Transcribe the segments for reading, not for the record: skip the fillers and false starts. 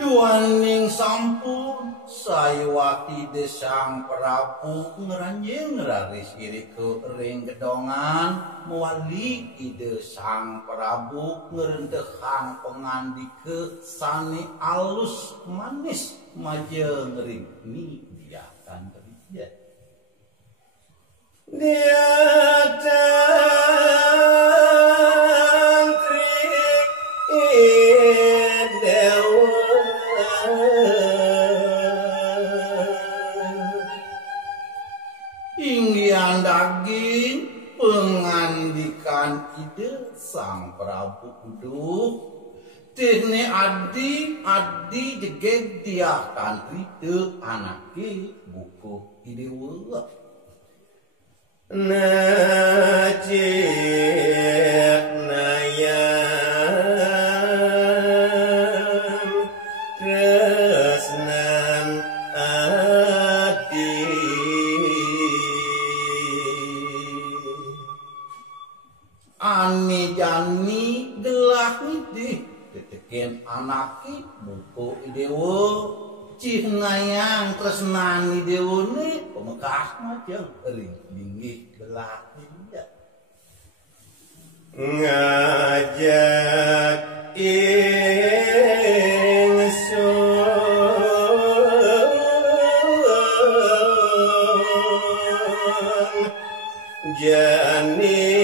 Duaning sampun sayawati desang Prabu ngranjing raris irika ring gedongan muali ide sang Prabu ngrendehang pangandika sane alus manis majeng ring diakan dia inggian daging pengandikan ide sang Prabu Kuduk tene adi jeget dia kan ride anake buku ide wala najib nayan tresnan adi ani jani gelah nitih tetekin anaki buku idewo cihnayang tresnani dewo ni pemekas macam ring linggih gelah tidak ngajak ingsun jani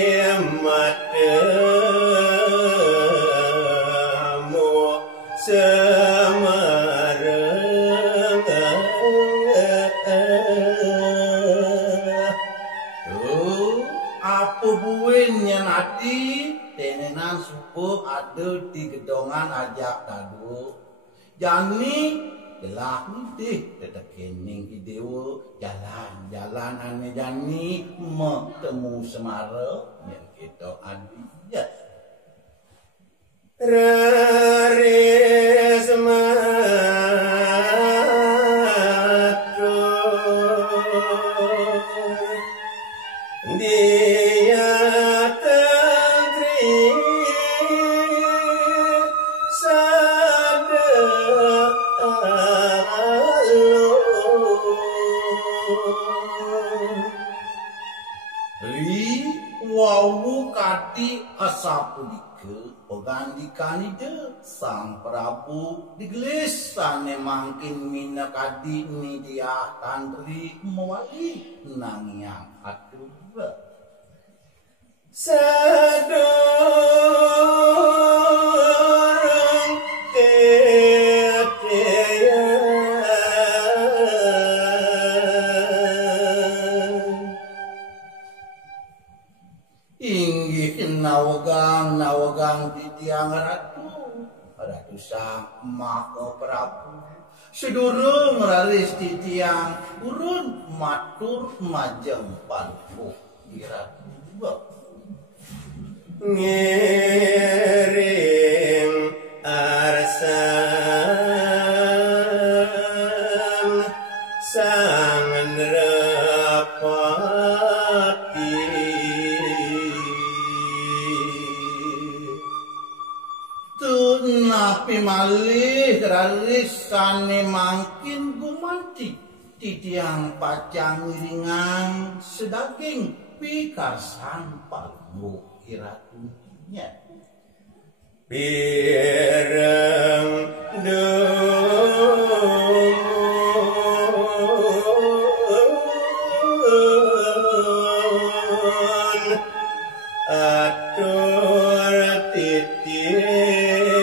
matamu semarang apa buennya nanti tenenan suku ada di gedongan ajak tadu jani gelah nitih tetekening idewo jalan ane jani metemu semara yang kita adinya raris matur dia tengri wawu kati asapudike pegandikan ide sang Prabu digelis sane mangkin mina kadi ni dia tandri mewali nangyang atur sedorong inggih nawagang titiang ratu sang Maka Prabu sedurung raris titiang urun matur majeng palku ratu ngiring arsan sang nerapati napi malih raris sane mangkin gumanti titiang pacang ngiringan sedaging pikasan palmu iratunya bireng dun atur titiang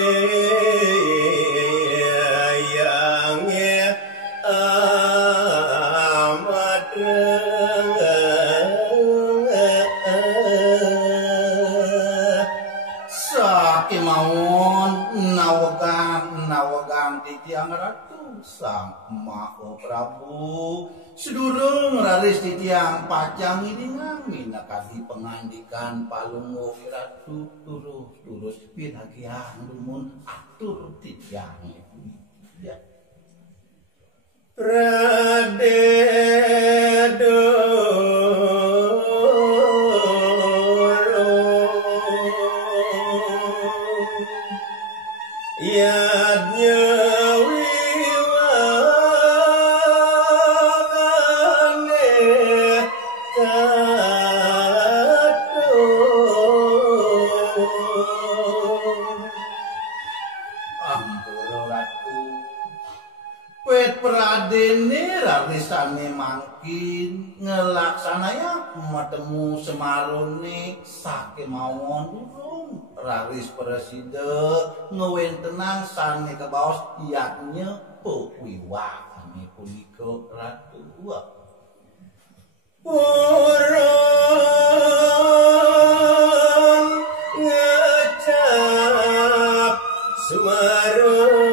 nawagang titiang ratu sang Maha Prabu sedurung raris titiang pacang iringang minakadi pengandikan palungguh ratu turus pinagian lumun atur titiang ya Pradedo Yadnya wiwangane kato Ampura ratu Pet pradene rarisane mangkin ngelaksanaya matemu semarone sake mawon durung raris preside ngewentenang sane kebaos yaknya pewiwakane punika ratu Puron ngecap suara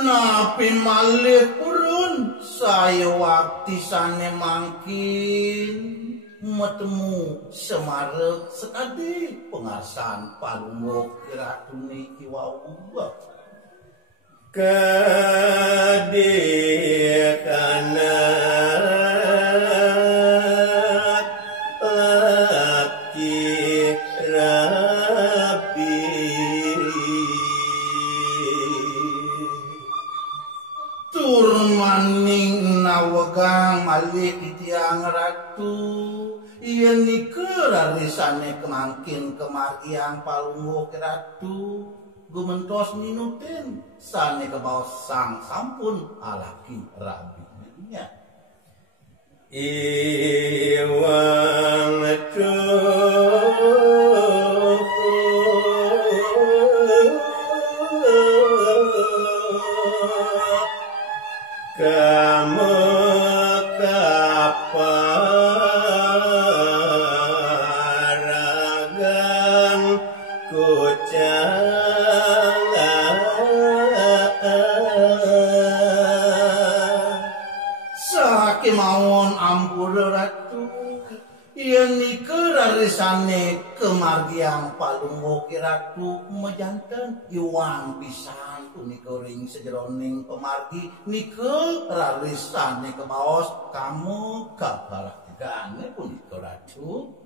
Napi malih purun saya waktu sane mangkin metemu semarek sekadi pengarsan palungguh ratu niki wau kadekanak laki rabi Turmaning nawegang malih titiang ratu yen nike rarisane kemangkin kemargiang palungguh ratu gumentos minutin sane kebaos sang sampun alaki rabinya iwang kamu kaparagan kucangan sake mawon ampura ratu yen nike rarisane kemargiang palungguh ratu mejanten iwang pisan punika ring sejeroning pemargi nike rarisane kebaos kamu kabaraktigane punika ratu